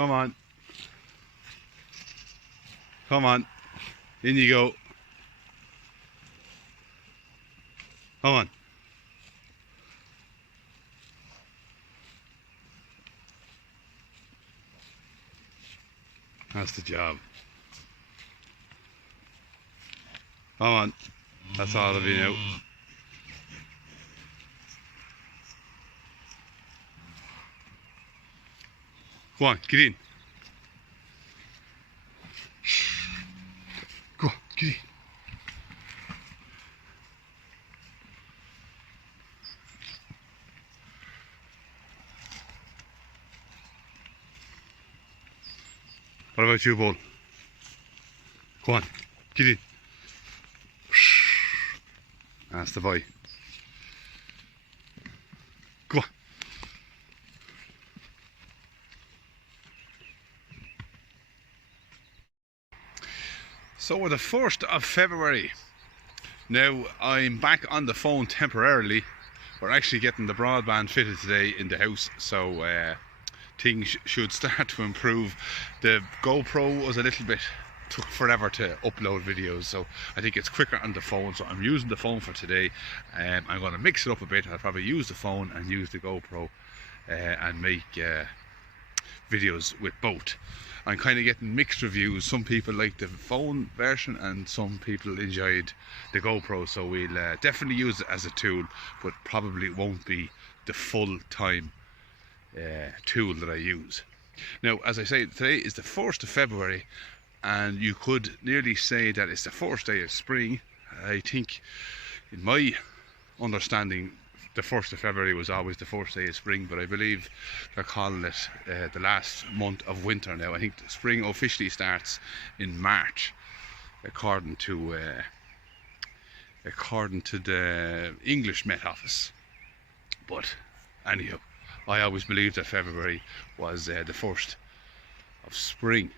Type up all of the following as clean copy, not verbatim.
Come on. Come on. In you go. Come on. That's the job. Come on. That's all of you now. Go on, get in. Go on, get in. What about you, Bull? Go on, get in. That's the boy. Go on. So we're the 1st of February. Now I'm back on the phone temporarily. We're actually getting the broadband fitted today in the house, so things should start to improve. The GoPro was a little bit, took forever to upload videos, so I think it's quicker on the phone, so I'm using the phone for today. I'm going to mix it up a bit. I'll probably use the phone and use the GoPro and make videos with both. I'm kind of getting mixed reviews. Some people like the phone version and some people enjoyed the GoPro, so we'll definitely use it as a tool, but probably won't be the full-time tool that I use. Now, as I say, today is the 1st of February, and you could nearly say that it's the first day of spring. I think, in my understanding, the 1st of February was always the first day of spring, but I believe they're calling it the last month of winter now. I think the spring officially starts in March, according to the English Met Office. But anyhow, I always believed that February was the 1st of spring.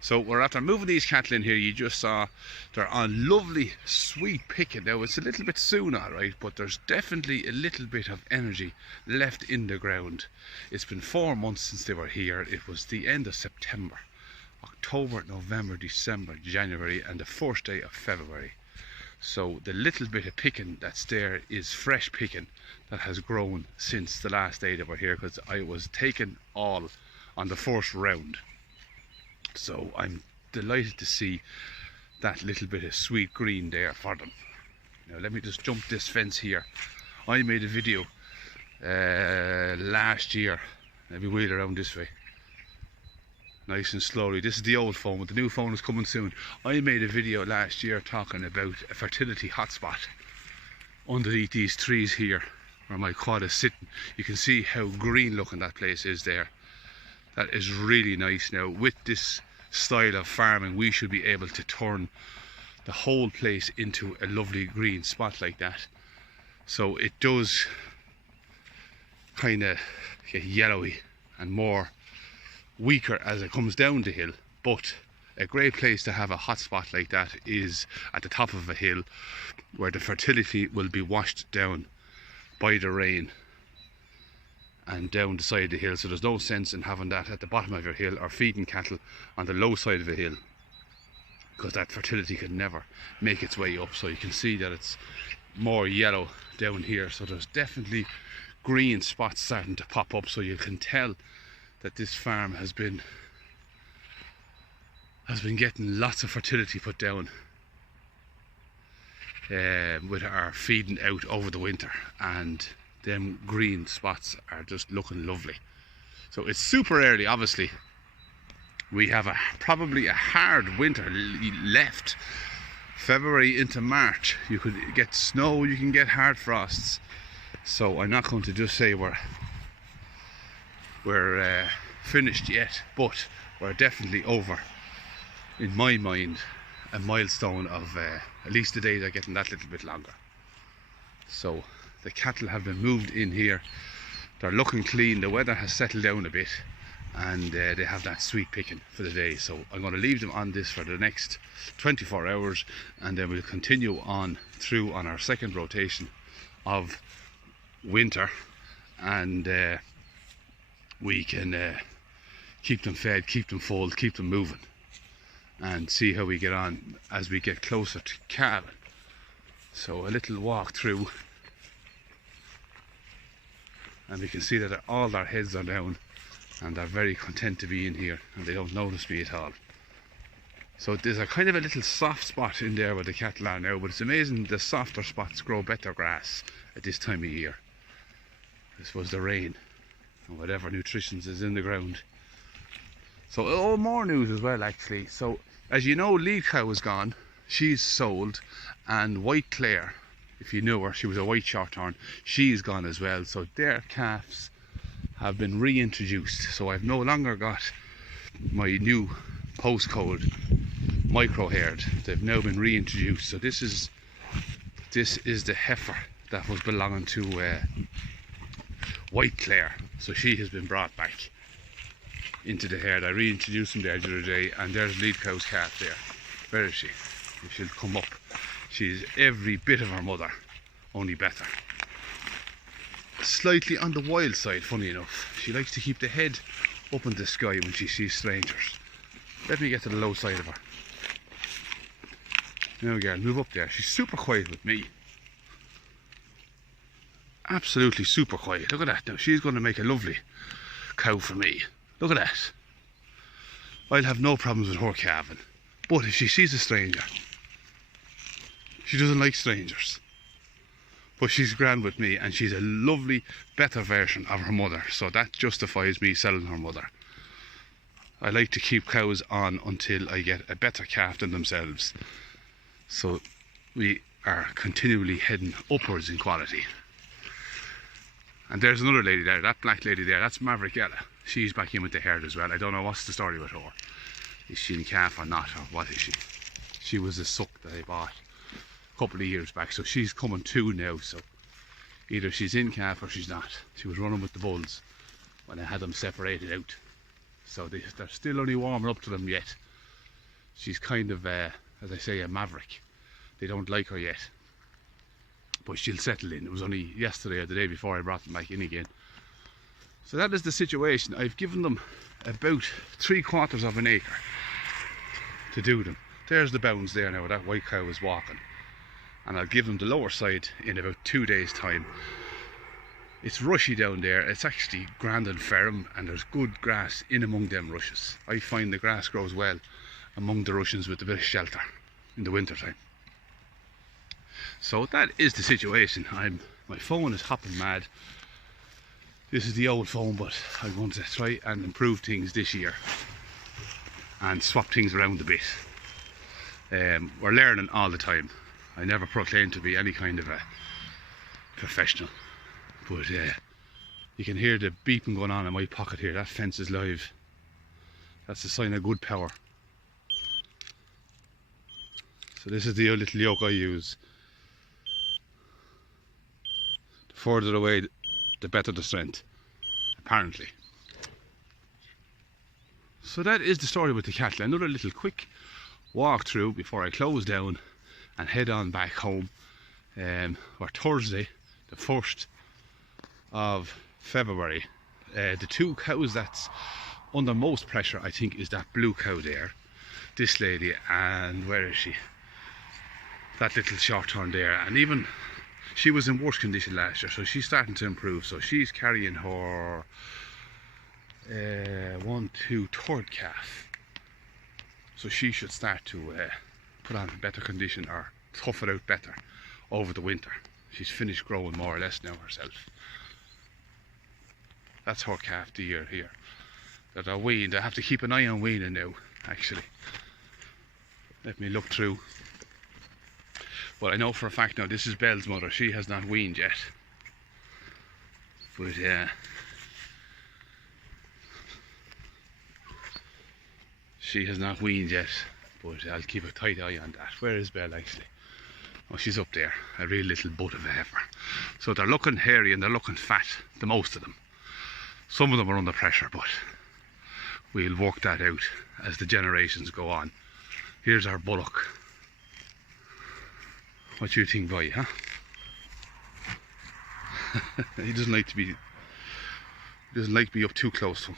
So we're after moving these cattle in here. You just saw they're on lovely sweet picking. Now it's a little bit soon, alright, but there's definitely a little bit of energy left in the ground. It's been 4 months since they were here. It was the end of September, October, November, December, January, and the 1st day of February. So the little bit of picking that's there is fresh picking that has grown since the last day that we're here, because I was taken all on the first round. So I'm delighted to see that little bit of sweet green there for them. Now let me just jump this fence here. I made a video last year. Let me wheel around this way, nice and slowly. This is the old phone, but the new phone is coming soon. I made a video last year talking about a fertility hotspot underneath these trees here where my quad is sitting. You can see how green looking that place is there. That is really nice. Now with this style of farming, we should be able to turn the whole place into a lovely green spot like that. So it does kind of get yellowy and more weaker as it comes down the hill, but a great place to have a hot spot like that is at the top of a hill where the fertility will be washed down by the rain and down the side of the hill. So there's no sense in having that at the bottom of your hill or feeding cattle on the low side of a hill, because that fertility can never make its way up. So you can see that it's more yellow down here, so there's definitely green spots starting to pop up. So you can tell that this farm has been getting lots of fertility put down with our feeding out over the winter, and them green spots are just looking lovely. So it's super early. Obviously we have probably a hard winter left. February into March, you could get snow, you can get hard frosts. So I'm not going to just say we're finished yet, but we're definitely over, in my mind, a milestone of at least the days are getting that little bit longer. So the cattle have been moved in here. They're looking clean. The weather has settled down a bit, and they have that sweet picking for the day. So I'm going to leave them on this for the next 24 hours, and then we'll continue on through on our second rotation of winter, and we can keep them fed, keep them full, keep them moving, and see how we get on as we get closer to calving. So a little walk through, and we can see that all their heads are down and they're very content to be in here, and they don't notice me at all. So there's a kind of a little soft spot in there where the cattle are now, but it's amazing the softer spots grow better grass at this time of year. I suppose the rain and whatever nutrition is in the ground. So, oh, more news as well actually. So as you know, Lead Cow is gone, she's sold, and White Clare, if you knew her, she was a white shorthorn, she's gone as well. So their calves have been reintroduced. So I've no longer got my new postcode micro herd. They've now been reintroduced. So this is the heifer that was belonging to White Clare. So she has been brought back into the herd. I reintroduced them there the other day, and there's Lead Cow's calf there. Where is she? She'll come up. She's every bit of her mother, only better. Slightly on the wild side, funny enough. She likes to keep the head up in the sky when she sees strangers. Let me get to the low side of her. Now girl, move up there. She's super quiet with me. Absolutely super quiet. Look at that. Now she's going to make a lovely cow for me. Look at that. I'll have no problems with her calving. But if she sees a stranger, she doesn't like strangers. But she's grand with me, and she's a lovely, better version of her mother. So that justifies me selling her mother. I like to keep cows on until I get a better calf than themselves. So we are continually heading upwards in quality. And there's another lady there, that black lady there, that's Maverick Ella. She's back in with the herd as well. I don't know what's the story with her. Is she in calf or not, or what is she? She was a suck that I bought a couple of years back, so she's coming too now. So either she's in calf or she's not. She was running with the bulls when I had them separated out. So they're still only warming up to them yet. She's kind of, as I say, a maverick. They don't like her yet, but she'll settle in. It was only yesterday or the day before I brought them back in again. So that is the situation. I've given them about 3/4 of an acre to do them. There's the bounds there now, that white cow is walking. And I'll give them the lower side in about 2 days' time. It's rushy down there. It's actually grand and firm, and there's good grass in among them rushes. I find the grass grows well among the rushes with a bit of shelter in the winter time. So that is the situation. My phone is hopping mad. This is the old phone, but I'm going to try and improve things this year and swap things around a bit. We're learning all the time. I never proclaim to be any kind of a professional, but you can hear the beeping going on in my pocket here. That fence is live. That's a sign of good power. So this is the little yoke I use. The further away, the better the strength, apparently. So that is the story with the cattle. Another little quick walk through before I close down and head on back home. Or Thursday, the 1st of February. The two cows that's under most pressure, I think, is that blue cow there, this lady, and where is she? That little shorthorn there. And even she was in worse condition last year, so she's starting to improve. So she's carrying her 3rd calf. So she should start to put on better condition, or tough it out better over the winter. She's finished growing more or less now herself. That's her calf the year here. That are weaned. I have to keep an eye on weaning now, actually. Let me look through. Well, I know for a fact now this is Belle's mother. She has not weaned yet. But she has not weaned yet. But I'll keep a tight eye on that. Where is Belle actually? Oh, she's up there. A real little butt of a heifer. So they're looking hairy and they're looking fat, the most of them. Some of them are under pressure, but we'll work that out as the generations go on. Here's our bullock. What do you think, boy, huh? He doesn't like to be up too close to him.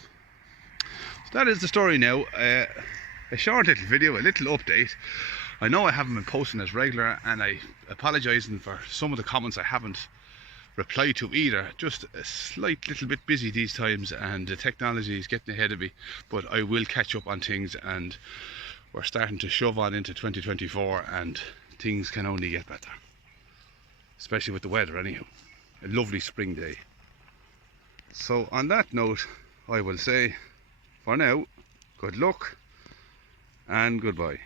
So that is the story now. A short little video, a little update. I know I haven't been posting as regular, and I apologising for some of the comments I haven't replied to either. Just a slight little bit busy these times, and the technology is getting ahead of me, but I will catch up on things, and we're starting to shove on into 2024 and things can only get better, especially with the weather anyhow. A lovely spring day. So on that note, I will say for now, good luck and goodbye.